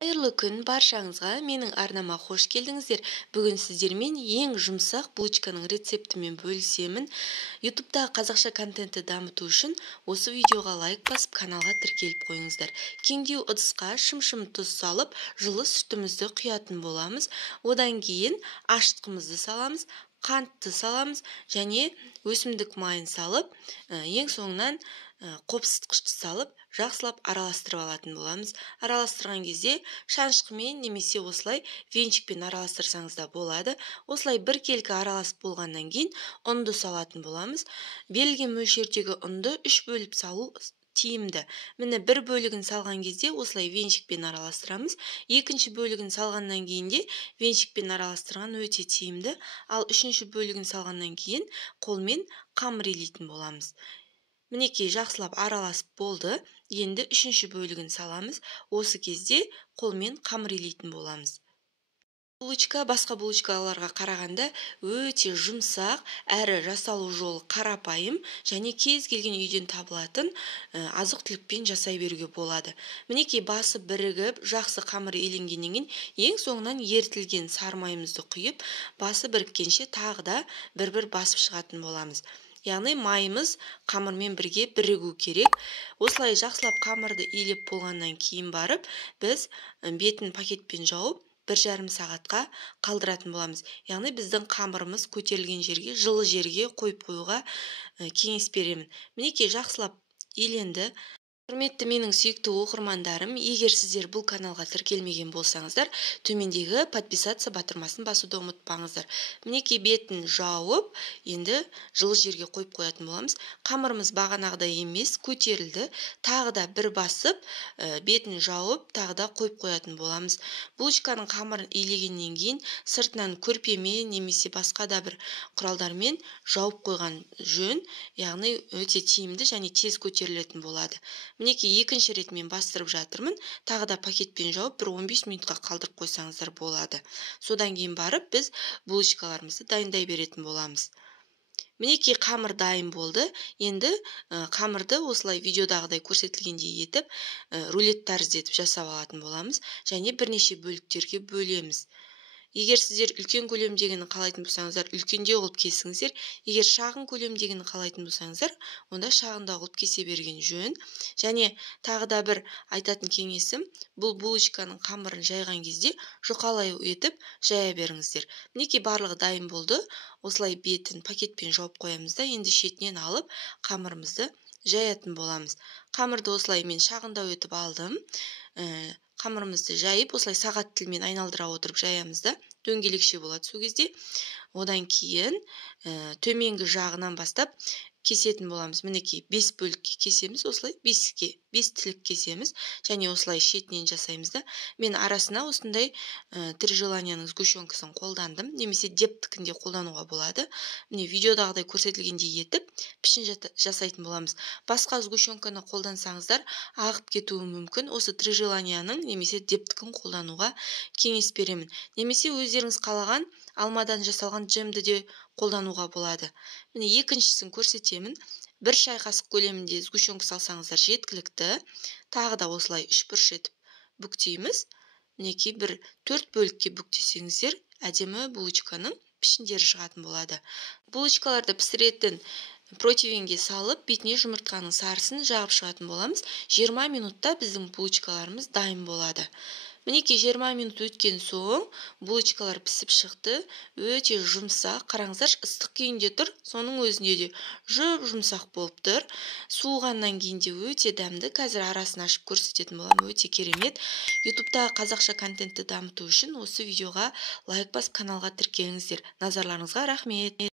Қайырлы күн баршаңызға, менің арнама қош келдіңіздер. Бүгін сіздермен ең жұмсақ булочканың рецептімен бөлісемін. YouTube'да қазақша контентті дамыту үшін осы видеоға лайк басып, каналға тіркеліп қойыңыздар. Кеңдеу ыдысқа шым-шым тұз салып, жылы сүтімізді құятын боламыз. Одан кейін ашытқымызды саламыз, қантты саламыз және өсімдік майын салып, ең соңынан қопсытқышты салып, жақсылап араластырып алатын боламыз. Араластырған кезде шанышқымен немесе осылай венчикпен араластырсаңыз да болады. Осылай бір келкі араласып болғаннан кейін ұнды салатын боламыз. Берілген мөлшердегі ұнды 3 бөліп салу тиімді. Міне бір бөлігін салған кезде осылай венчикпен араластырамыз. Екінші бөлігін салғаннан кейін де венчикпен араластырған өте тиімді. Ал үшінші бөлігін салғаннан кейін қолмен қамыр илейтін боламыз. Мінекей жақсылап араласып болды. Енді үшінші бөлігін саламыз. Осы кезде қолмен қамыр илейтін боламыз. Булочка басқа булочкаларға қарағанда өте жұмсақ, әрі жасалу жолы қарапайым және кез келген үйден табылатын азық-түлікпен жасай беруге болады. Мінекей басы бірігіп, жақсы қамыр иленгеннен кейін ең соңынан ерітілген сары майымызды құйып, басы біріккенше тағы да бір-бір басып шығатын боламыз. Яғни майымыз қамырмен бірге бірігу керек. Осылай жақсылап қамырды илеп болғаннан кейін барып, біз бетін пакетпен жауып, 1,5 сағатқа қалдыратын боламыз. Яғни біздің қамырымыз көтерілген жерге, жылы жерге қойып қоюға кеңес беремін. Мінекей жақсылап иленді. Құрметті менің сүйікті оқырмандарым, егер сіздер бұл каналға тіркелмеген болсаңыздар, төмендегі подписаться батырмасын басуды ұмытпаңыздар. Мінекей бетін жауып, енді жылы жерге қойып қоятын боламыз. Қамырымыз бағанағыдай емес, көтерілді. Тағы да бір басып, бетін жауып, тағы да қойып қоятын боламыз. Булочканың қамырын илегеннен кейін сыртынан көрпемен немесе басқа да бір құралдармен жауып қойған жөн, яғни өте тиімді және тез көтерілетін болады. Мінекей екінші рет мен бастырып жатырмын. Тағы да пакетпен жауып, бір 15 минутқа қалдырып қойсаңыздар болады. Содан кейін барып, біз булочкаларымызды дайындай беретін боламыз. Мінекей қамыр дайын болды. Енді қамырды осылай видеодағыдай көрсетілгендей етіп, рулет тәрізді етіп жасап алатын боламыз. Және бірнеше бөліктерге бөлеміз. Егер сіздер үлкен көлемдегіні қалайтын болсаңыздар, үлкенде қылып кесіңіздер. Егер шағын көлемдегіні қалайтын болсаңыздар, онда шағында қылып кесе берген жөн. Және тағы да бір айтатын кеңесім, бұл булочканың қамырын жайған кезде жұқалай етіп жая беріңіздер. Мінекей барлығы дайын болды. Осылай бетін пакетпен жауып қоямыз да, енді шетінен алып қамырымызды жаятын боламыз. Қамырды осылай мен шағындау етіп алдым. Қамырымызды жайып, осылай сағат тілмен айналдыра отырып жаямыз да, дөңгелекше болады сол кезде. Одан кейін төменгі жағынан бастап кесетін боламыз. Мінекей 5 бөлікке кесеміз, осылай 5 тілік кесеміз, және осылай шетінен жасаймыз да. Мен арасына осындай Три желанияның сгущенкасын қолдандым, немесе дептікінде қолдануға болады. Міне видеодағыдай көрсетілгендей етіп, пішін жасайтын боламыз. Басқа сгущенканы қолдансаңыздар, ағып кетуі мүмкін. Осы Три желанияның немесе дептікін қолдануға кеңес беремін. Немесе өздеріңіз қалаған алмадан жасалған джемді де қолдануға болады. Міне екіншісін көрсетемін. 1 шай қасық көлемінде сгущенка салсаңыздар жеткілікті. Тағы да осылай 3 бұрыш етіп бүктейміз. Мінекей 4 бөлікке бүктесеңіздер, әдемі булочканың пішіндері шығатын болады. Булочкаларды пісіретін противенге салып, бетіне жұмыртқаның сарысын жағып шығатын боламыз. 20 минутта біздің булочкаларымыз дайын болады. Мінекей 20 минут өткен соң булочкалар пісіп шықты. Өте жұмсақ, қараңыздар, ыстық күйінде тұр. Соның өзінде де жұмсақ болып тұр. Суығаннан кейін де өте дәмді. Қазір арасын ашып көрсететін болам. Өте керемет. YouTube'да қазақша контентті дамыту үшін осы видеоға лайк басып, каналға тіркеліңіздер. Назарларыңызға рахмет.